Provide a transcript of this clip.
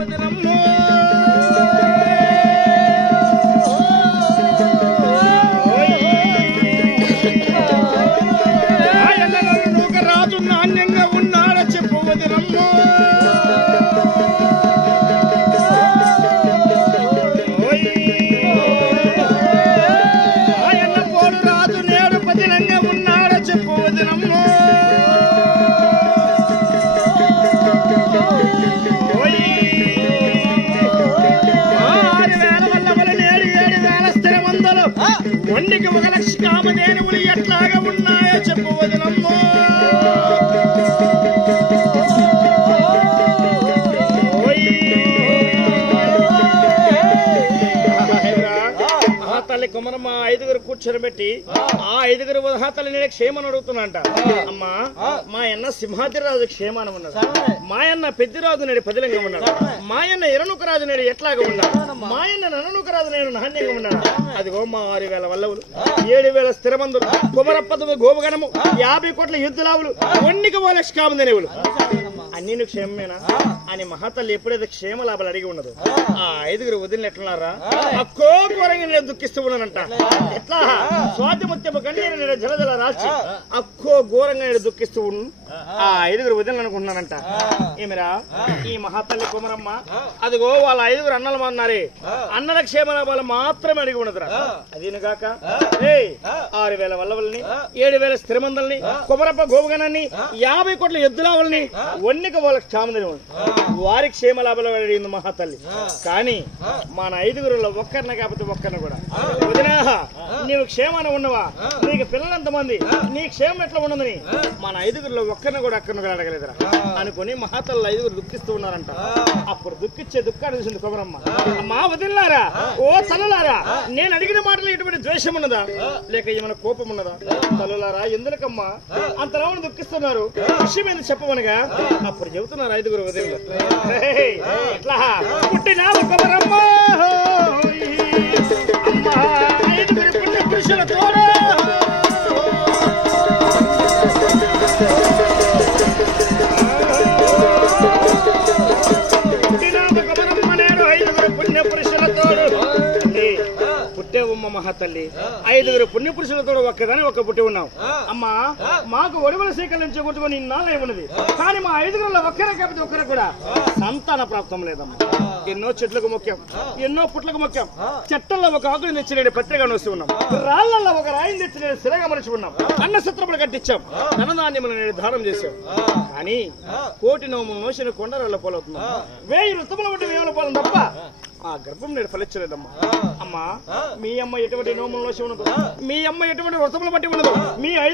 చెప్పదినమ్మో రాజు నాణ్యంగా ఉన్నాడ చెప్పవదినమ్మో ఆయన పోడు రాజు నేడు పదిలంగా ఉన్నాడ చెప్పవదినమ్మో వండికి 1,00,000 కామధేనువులు ఎట్లాగా ఉన్నాయో చెప్పవదినమ్మో తల్లి కుమరమ్మ 5గురు కూర్చొని పెట్టి ఆ 5గురు తల్లి నేను క్షేమని అడుగుతున్నా అమ్మా మా అన్న సింహాద్రిరాజు క్షేమానం ఉన్నాడు, మాయన్న పెద్దిరాజు నేడు పదిలంగా ఉన్నాడు, మాయన్న ఇరణుకరాజు నేడు ఎట్లాగా ఉన్నాడు, మాయన్న నననుకరాజు నేడు నాణ్యంగా ఉన్నాడు. అదిగో మా 6,000 వల్లవులు, 7,000 స్థిరమందులు, కుమరప్పదము గోపగణము, 50 కోట్ల యుద్ధలావులు, 1,00,000 కామధేనువులు అన్ని క్షేమమేనా అని మహాతల్లి ఎప్పుడైతే క్షేమ లాభాలు అడిగి ఉన్నదో ఆ 5గురు వదిలిన ఎట్లున్నారా అక్కో ఘోరంగా నేను దుఃఖిస్తూ ఉన్నానంట. ఎట్లా స్వాతిముత్యము కన్నీరు నేను జలజల రాసి అక్కో ఘోరంగా నేను దుఃఖిస్తూ ఆ 5గురు వదిలిన అనుకుంటున్నానంట. ఏమిరా ఈ మహాతల్లి కుమరమ్మ అదిగో వాళ్ళ 5గురు అన్నలు అన్నారే అన్నల క్షేమ లాభాలు మాత్రమే అడిగి ఉన్నదిరా. అదిగాక 6,000 వల్లవల్ని, 7,000 స్థిరమందల్ని, కుమరప్ప గోపగణాన్ని, 50 కోట్ల ఎద్దులావుల్ని, 1,00,000 క్షేమధేనువులు వారి క్షేమ లాభాలు అడిగింది మహాతల్లి. కానీ మన 5గురులో ఒక్కరిని కాకపోతే ఒక్కరిని కూడా వదినా నీవు క్షేమాన్ని ఉన్నవా, నీకు పిల్లలంతమంది, నీ క్షేమం ఎట్లా ఉన్నదని మన 5గురులో ఒక్కరిని కూడా అక్కడిని కూడా అడగలేదురా అనుకుని మహాతల్లి 5గురు దుఃఖిస్తూ ఉన్నారంట. అప్పుడు దుఃఖించే దుఃఖాన్ని చూసింది కుమరమ్మ. మా వదిలారా ఓ తల్లులారా నేను అడిగిన మాటలు ఎటువంటి ద్వేషం ఉన్నదా లేక ఏమైనా కోపం ఉన్నదా? తల్లులారా ఎందుకమ్మా అంతరావును దుఃఖిస్తున్నారు, విషయం ఏంది చెప్పమనగా అప్పుడు చెబుతున్నారు 5గురు వదిలి ఎట్లా పుట్టిన కుమరమ్మ అమ్మా 5గురు పుణ్య పురుషుల తోడ పుట్టేవమ్మ మహాతల్లి 5గురు పుణ్య పురుషులతో ఒక్కదాని ఒక్క పుట్టి ఉన్నాం. అమ్మా మాకు ఒడివల స్వీకరించి కూర్చుకొని ఇన్నాళ్ళే ఉన్నది, కానీ మా 5గురులో ఒక్కరే కాకపోతే ఒక్కరే కూడా సంతాన ప్రాప్తం లేదమ్మా. ఎన్నో చెట్లకు ముఖ్యం, ఎన్నో పుట్లకు ముఖ్యం, చెట్టల్లో ఒక ఆకులు తెచ్చిన పత్రిక వస్తూ ఉన్నాం, రాళ్లలో ఒక రాయిని తెచ్చిన శిరగా మనిషి ఉన్నాం, అన్న సత్రములు కట్టించాం, ధనధాన్యములు దానం చేశాం. కానీ 1,00,000 నోములు మోసిన కొండరాళ్ళ పోలవుతున్నాం, 1000 ఋతుముల బట్టి వేముల పోలం తప్ప ఆ గర్భం నేను ఫలించలేదమ్మా. అమ్మా మీ అమ్మ ఎటువంటి నోములు నోసి ఉండదు, మీ అమ్మ ఎటువంటి వ్రతములు బట్టి ఉండదు, మీ